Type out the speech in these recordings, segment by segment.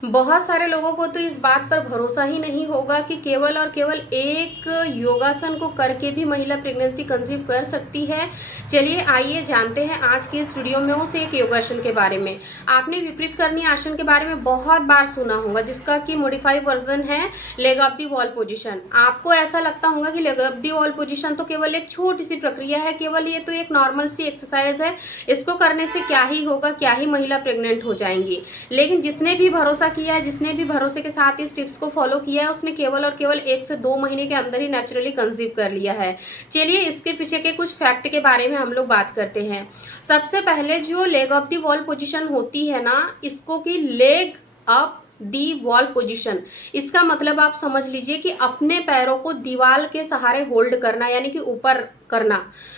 बहुत सारे लोगों को तो इस बात पर भरोसा ही नहीं होगा कि केवल और केवल एक योगासन को करके भी महिला प्रेगनेंसी कंसीव कर सकती है। चलिए आइए जानते हैं आज की इस वीडियो में उस एक योगासन के बारे में। आपने विपरीत करनी आसन के बारे में बहुत बार सुना होगा, जिसका कि मॉडिफाइड वर्जन है leg up the wall position. आपको ऐसा लगता होगा कि leg up the wall position तो केवल एक छोटी सी प्रक्रिया है, केवल ये तो एक नॉर्मल सी एक्सरसाइज है, इसको करने से क्या ही होगा, क्या ही महिला प्रेग्नेंट हो जाएंगी। लेकिन जिसने भी भरोसा किया है, जिसने भी भरोसे के साथ इस टिप्स को फॉलो किया है, उसने केवल और केवल 1 से 2 महीने के अंदर ही नेचुरली कंसीव कर लिया है। चलिए इसके पीछे के कुछ फैक्ट के बारे में हम लोग बात करते हैं। सबसे पहले जो leg of the wall position होती है ना, इसको की leg up the wall position, इसका मतलब आप समझ लीजिए कि अपने पैरों को दीवार के सहारे होल्ड करना, यानी कि ऊपर करना।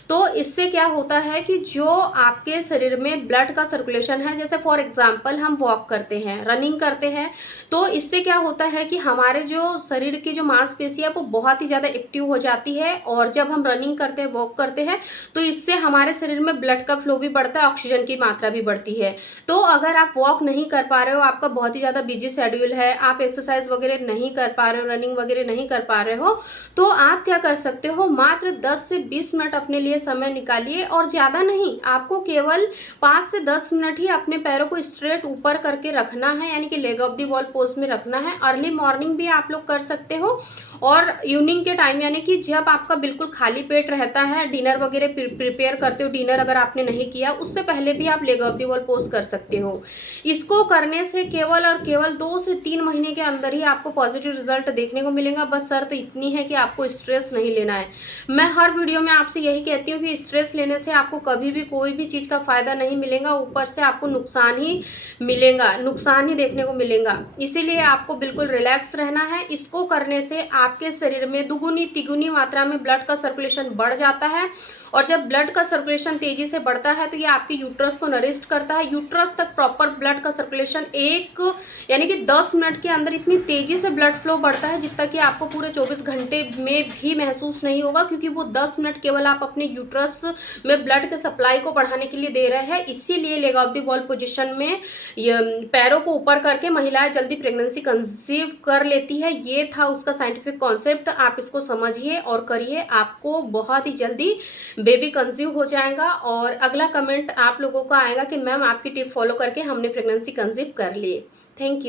तो इससे क्या होता है कि जो आपके शरीर में ब्लड का सर्कुलेशन है, जैसे फॉर एग्जांपल हम वॉक करते हैं, रनिंग करते हैं, तो इससे क्या होता है कि हमारे जो शरीर की जो मांसपेशी है वो बहुत ही ज़्यादा एक्टिव हो जाती है। और जब हम रनिंग करते हैं, वॉक करते हैं, तो इससे हमारे शरीर में ब्लड का फ्लो भी बढ़ता है, ऑक्सीजन की मात्रा भी बढ़ती है। तो अगर आप वॉक नहीं कर पा रहे हो, आपका बहुत ही ज़्यादा बिजी शेड्यूल है, आप एक्सरसाइज वगैरह नहीं कर पा रहे हो, रनिंग वगैरह नहीं कर पा रहे हो, तो आप क्या कर सकते हो, मात्र 10 से 20 मिनट अपने लिए समय निकालिए। और ज़्यादा नहीं, आपको केवल 5 से 10 मिनट ही अपने पैरों को स्ट्रेट ऊपर करके रखना है, यानी कि leg of the wall pose में रखना है। अर्ली मॉर्निंग भी आप लोग कर सकते हो, और इवनिंग के टाइम, यानी कि जब आपका बिल्कुल खाली पेट रहता है, डिनर वगैरह प्रिपेयर करते हो, डिनर अगर आपने नहीं किया उससे पहले भी आप leg of the wall pose कर सकते हो। इसको करने से केवल और केवल 2 से 3 महीने के अंदर ही आपको पॉजिटिव रिजल्ट देखने को मिलेगा। बस शर्त इतनी है कि आपको स्ट्रेस नहीं लेना है। मैं हर वीडियो में आपसे यही कहती हूँ कि स्ट्रेस लेने से आपको कभी भी कोई भी चीज़ का फायदा नहीं मिलेगा, ऊपर से आपको नुकसान ही मिलेगा, नुकसान ही देखने को मिलेगा। इसीलिए आपको बिल्कुल रिलैक्स रहना है। इसको करने से आपके शरीर में दुगुनी तिगुनी मात्रा में ब्लड का सर्कुलेशन बढ़ जाता है, और जब ब्लड का सर्कुलेशन तेजी से बढ़ता है तो ये आपके यूट्रस को नरिस्ट करता है। यूट्रस तक प्रॉपर ब्लड का सर्कुलेशन एक यानी कि 10 मिनट के अंदर इतनी तेजी से ब्लड फ्लो बढ़ता है, जितना कि आपको पूरे 24 घंटे में भी महसूस नहीं होगा, क्योंकि वो 10 मिनट केवल आप अपने यूट्रस में ब्लड के सप्लाई को बढ़ाने के लिए दे रहे हैं। इसीलिए leg of the wall position में पैरों को ऊपर करके महिलाएं जल्दी प्रेगनेंसी कंसीव कर लेती है। ये था उसका साइंटिफिक कॉन्सेप्ट। आप इसको समझिए और करिए, आपको बहुत ही जल्दी बेबी कंसीव हो जाएगा। और अगला कमेंट आप लोगों का आएगा कि मैम आपकी टिप फॉलो करके हमने प्रेगनेंसी कंसीव कर ली। Thank you.